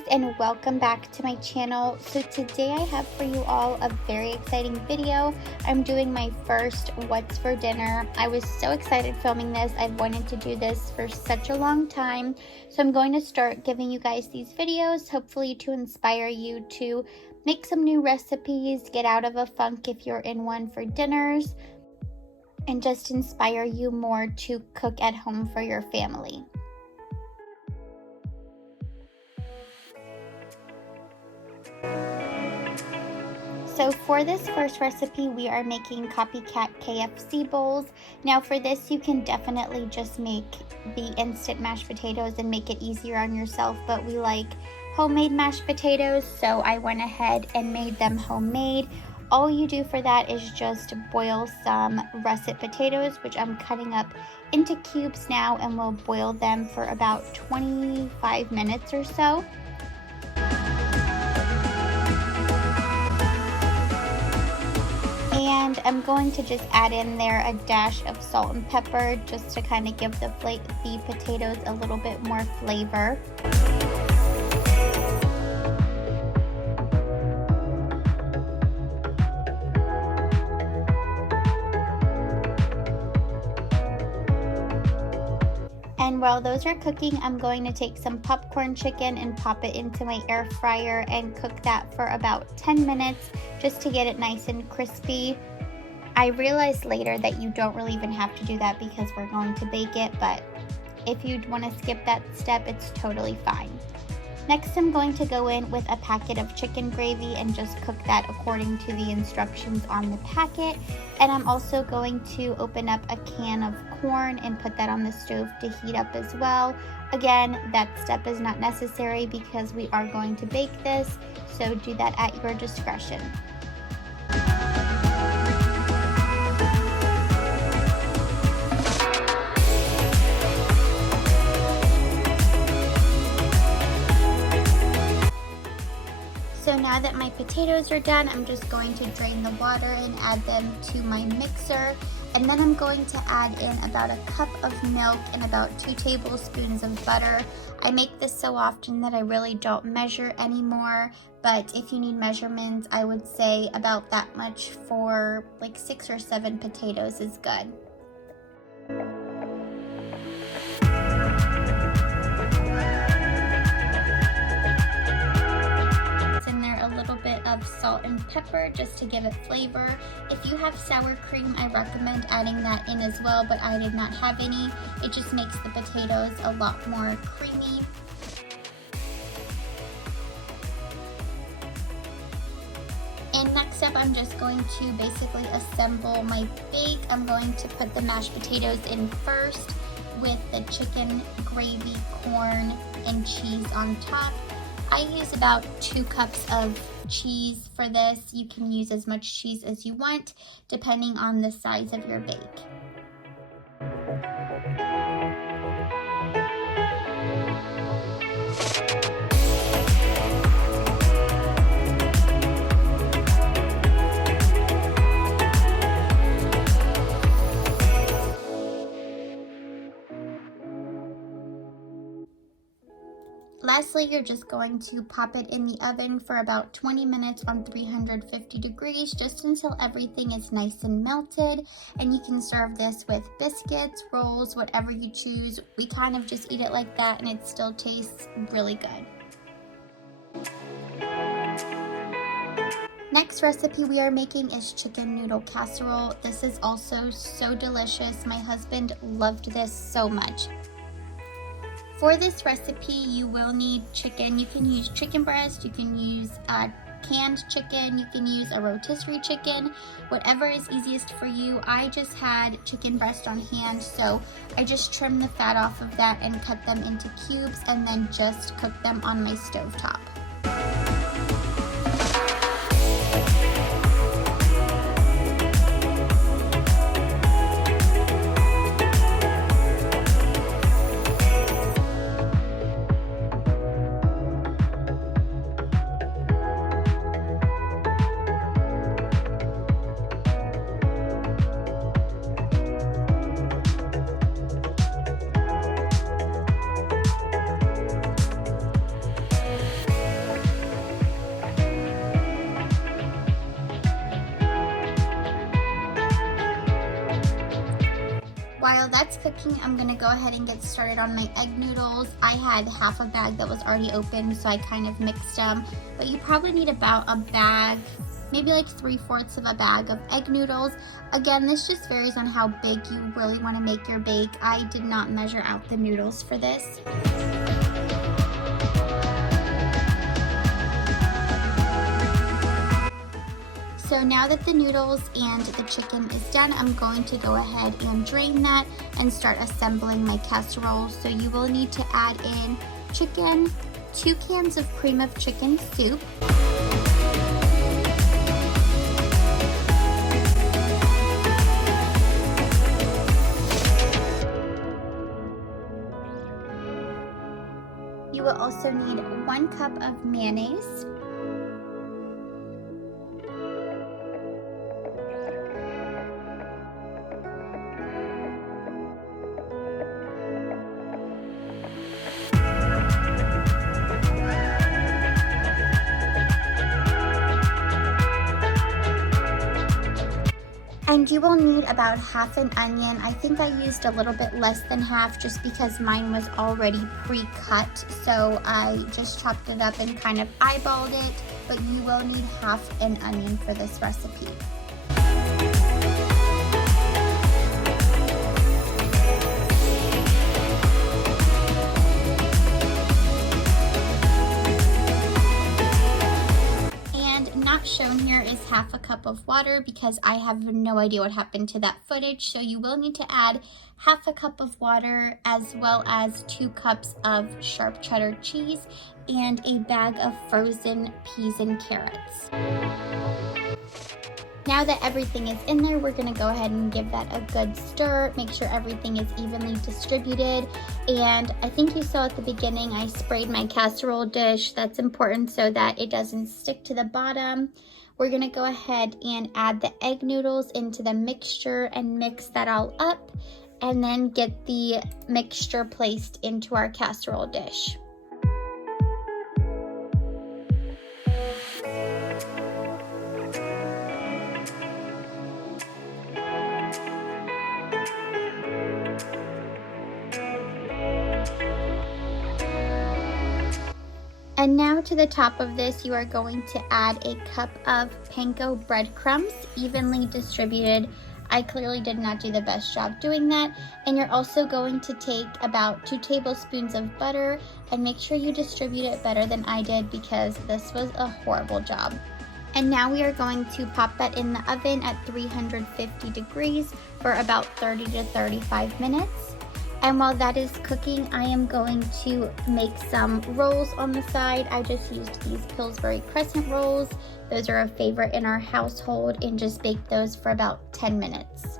guys, and welcome back to my channel. So today I have for you all a very exciting video. I'm doing my first what's for dinner. I was so excited filming this. I've wanted to do this for such a long time. So I'm going to start giving you guys these videos, hopefully to inspire you to make some new recipes, get out of a funk if you're in one for dinners, and just inspire you more to cook at home for your family. So for this first recipe, we are making copycat KFC bowls. Now for this, you can definitely just make the instant mashed potatoes and make it easier on yourself, but we like homemade mashed potatoes, so I went ahead and made them homemade. All you do for that is just boil some russet potatoes, which I'm cutting up into cubes now, and we'll boil them for about 25 minutes or so. And I'm going to just add in there a dash of salt and pepper just to kind of give the potatoes a little bit more flavor. And while those are cooking, I'm going to take some popcorn chicken and pop it into my air fryer and cook that for about 10 minutes just to get it nice and crispy. I realized later that you don't really even have to do that because we're going to bake it, but if you want to skip that step, it's totally fine. Next, I'm going to go in with a packet of chicken gravy and just cook that according to the instructions on the packet. And I'm also going to open up a can of corn and put that on the stove to heat up as well. Again, that step is not necessary because we are going to bake this, so do that at your discretion. So now that my potatoes are done, I'm just going to drain the water and add them to my mixer. And then I'm going to add in about a cup of milk and about 2 tablespoons of butter. I make this so often that I really don't measure anymore, but if you need measurements, I would say about that much for like 6 or 7 potatoes is good. Bit of salt and pepper just to give it flavor. If you have sour cream, I recommend adding that in as well, but I did not have any. It just makes the potatoes a lot more creamy. And next up, I'm just going to basically assemble my bake. I'm going to put the mashed potatoes in first with the chicken, gravy, corn, and cheese on top. I use about 2 cups of cheese for this. You can use as much cheese as you want, depending on the size of your bake. Lastly, you're just going to pop it in the oven for about 20 minutes on 350 degrees, just until everything is nice and melted. And you can serve this with biscuits, rolls, whatever you choose. We kind of just eat it like that and it still tastes really good. Next recipe we are making is chicken noodle casserole. This is also so delicious. My husband loved this so much. For this recipe, you will need chicken. You can use chicken breast, you can use canned chicken, you can use a rotisserie chicken, whatever is easiest for you. I just had chicken breast on hand, so I just trimmed the fat off of that and cut them into cubes and then just cooked them on my stovetop. While that's cooking, I'm gonna go ahead and get started on my egg noodles. I had half a bag that was already open, so I kind of mixed them. But you probably need about a bag, maybe like 3/4 of a bag of egg noodles. Again, this just varies on how big you really want to make your bake. I did not measure out the noodles for this. So now that the noodles and the chicken is done, I'm going to go ahead and drain that and start assembling my casserole. So you will need to add in chicken, 2 cans of cream of chicken soup, you will also need 1 cup of mayonnaise, and you will need about half an onion. I think I used a little bit less than half just because mine was already pre-cut. So I just chopped it up and kind of eyeballed it, but you will need half an onion for this recipe. Not shown here is half a cup of water because I have no idea what happened to that footage. So you will need to add half a cup of water as well as 2 cups of sharp cheddar cheese and a bag of frozen peas and carrots. Now that everything is in there, we're gonna go ahead and give that a good stir. Make sure everything is evenly distributed. And I think you saw at the beginning, I sprayed my casserole dish. That's important so that it doesn't stick to the bottom. We're gonna go ahead and add the egg noodles into the mixture and mix that all up, and then get the mixture placed into our casserole dish. And now to the top of this, you are going to add a cup of panko breadcrumbs, evenly distributed. I clearly did not do the best job doing that. And you're also going to take about 2 tablespoons of butter and make sure you distribute it better than I did because this was a horrible job. And now we are going to pop that in the oven at 350 degrees for about 30 to 35 minutes. And while that is cooking, I am going to make some rolls on the side. I just used these Pillsbury crescent rolls. Those are a favorite in our household, and just bake those for about 10 minutes.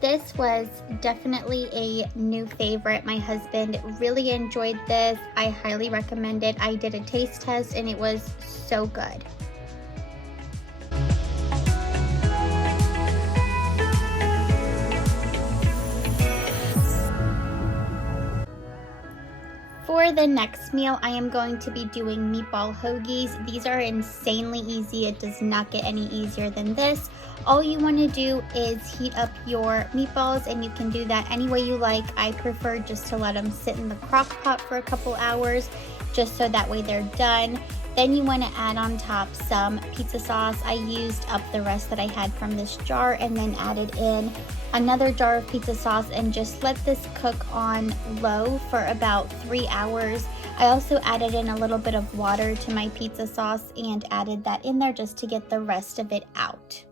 This was definitely a new favorite. My husband really enjoyed this. I highly recommend it. I did a taste test and it was so good. For the next meal, I am going to be doing meatball hoagies. These are insanely easy. It does not get any easier than this. All you want to do is heat up your meatballs, and you can do that any way you like. I prefer just to let them sit in the crock pot for a couple hours, just so that way they're done. Then you want to add on top some pizza sauce. I used up the rest that I had from this jar and then added in another jar of pizza sauce and just let this cook on low for about 3 hours. I also added in a little bit of water to my pizza sauce and added that in there just to get the rest of it out.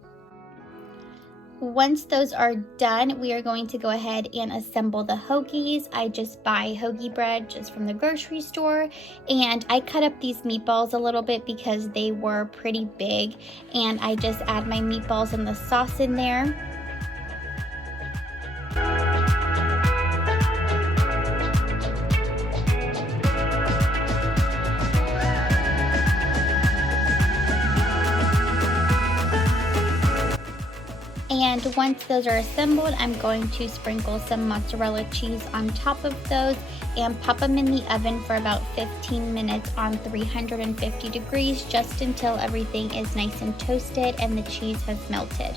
Once those are done, we are going to go ahead and assemble the hoagies. I just buy hoagie bread just from the grocery store, and I cut up these meatballs a little bit because they were pretty big, and I just add my meatballs and the sauce in there. And once those are assembled, I'm going to sprinkle some mozzarella cheese on top of those and pop them in the oven for about 15 minutes on 350 degrees, just until everything is nice and toasted and the cheese has melted.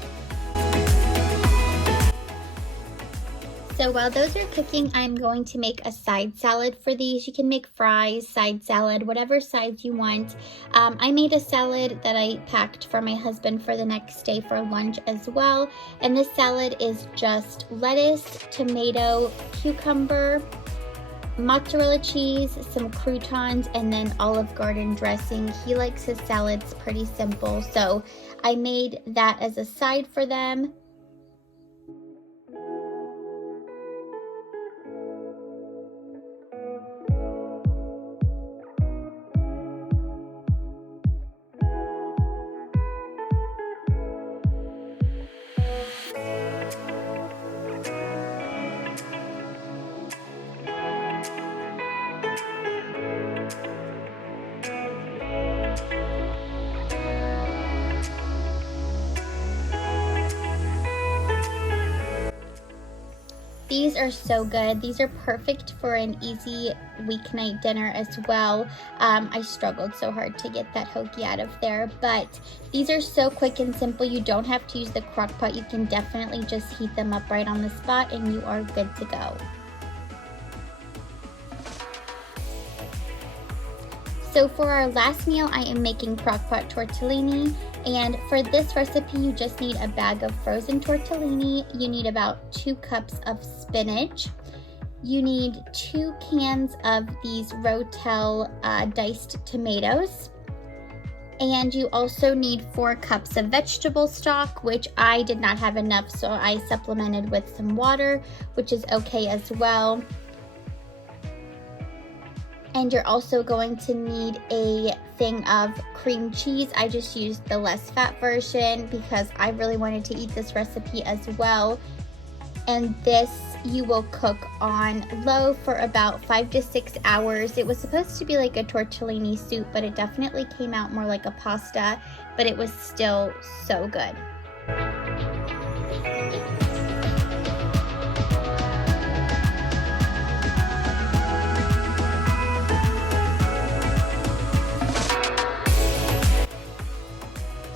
So while those are cooking, I'm going to make a side salad for these. You can make fries, side salad, whatever sides you want. I made a salad that I packed for my husband for the next day for lunch as well. And this salad is just lettuce, tomato, cucumber, mozzarella cheese, some croutons, and then Olive Garden dressing. He likes his salads pretty simple, so I made that as a side for them. These are so good. These are perfect for an easy weeknight dinner as well. I struggled so hard to get that hoagie out of there, but these are so quick and simple. You don't have to use the crock pot. You can definitely just heat them up right on the spot and you are good to go. So for our last meal, I am making crockpot tortellini, and for this recipe, you just need a bag of frozen tortellini. You need about 2 cups of spinach. You need 2 cans of these Rotel diced tomatoes. And you also need 4 cups of vegetable stock, which I did not have enough, so I supplemented with some water, which is okay as well. And you're also going to need a thing of cream cheese. I just used the less fat version because I really wanted to eat this recipe as well. And this you will cook on low for about 5 to 6 hours. It was supposed to be like a tortellini soup, but it definitely came out more like a pasta, but it was still so good.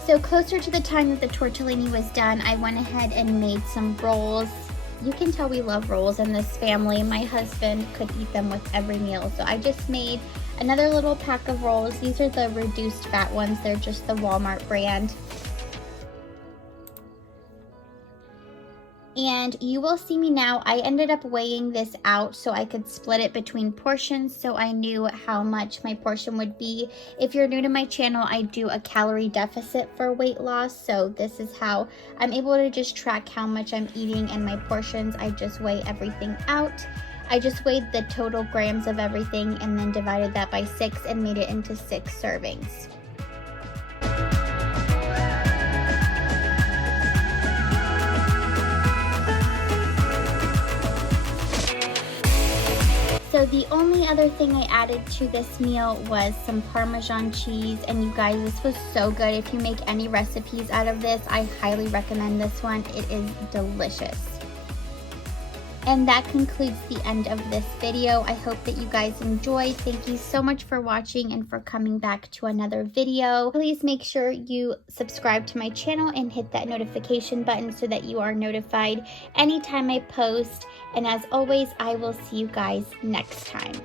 So closer to the time that the tortellini was done, I went ahead and made some rolls. You can tell we love rolls in this family. My husband could eat them with every meal. So I just made another little pack of rolls. These are the reduced fat ones. They're just the Walmart brand. And you will see me now. I ended up weighing this out so I could split it between portions so I knew how much my portion would be. If you're new to my channel, I do a calorie deficit for weight loss. So this is how I'm able to just track how much I'm eating and my portions. I just weigh everything out. I just weighed the total grams of everything and then divided that by 6 and made it into 6 servings. So the only other thing I added to this meal was some Parmesan cheese, and you guys, this was so good. If you make any recipes out of this, I highly recommend this one. It is delicious. And that concludes the end of this video. I hope that you guys enjoyed. Thank you so much for watching and for coming back to another video. Please make sure you subscribe to my channel and hit that notification button so that you are notified anytime I post. And as always, I will see you guys next time.